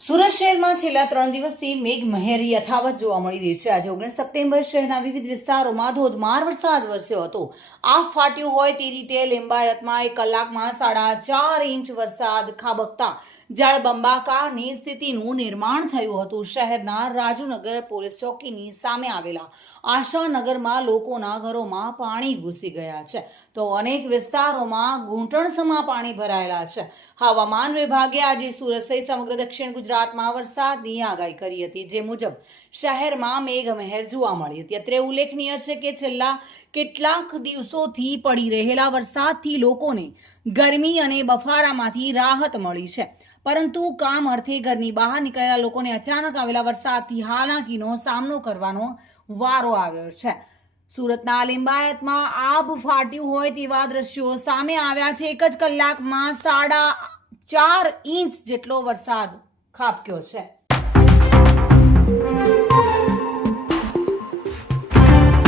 સુરત શહેરમાં છેલ્લા ત્રણ દિવસથી મેઘ મહેર યથાવત જોવા મળી રહી છે. આજે ઓગણીસ સપ્ટેમ્બર શહેરના વિવિધ વિસ્તારોમાં ધોધમાર વરસાદ વરસ્યો હતો. આ ફાટ્યું હોય તે રીતે લિંબાયતમાં એક કલાકમાં સાડા ચાર ઇંચ વરસાદ ખાબકતા જળબંબાકારની સ્થિતિનું નિર્માણ થયું હતું. શહેરના રાજુનગર પોલીસ ચોકીની સામે આવેલા આશાનગરમાં લોકોના ઘરોમાં પાણી ઘૂસી ગયા છે. તો અનેક વિસ્તારોમાં ઘૂંટણસમાં પાણી ભરાયેલા છે. હવામાન વિભાગે આજે સુરત સહિત સમગ્ર દક્ષિણ ગુજરાતમાં વરસાદની આગાહી કરી હતી, જે મુજબ શહેરમાં મેઘમહેર જોવા મળી હતી. અત્રે ઉલ્લેખનીય છે કે છેલ્લા કેટલાક દિવસોથી પડી રહેલા વરસાદથી લોકોને ગરમી અને બફારામાંથી રાહત મળી છે. પરંતુ કામ અર્થે ઘરની બહાર નીકળેલા લોકોને અચાનક આવેલા વરસાદથી હાલાકીનો સામનો કરવાનો વારો આવ્યો છે. સુરતના લિંબાયતમાં આબ ફાટ્યું હોય તેવા દ્રશ્યો સામે આવ્યા છે. એક જ કલાકમાં સાડા ચાર ઇંચ જેટલો વરસાદ ખાબક્યો છે.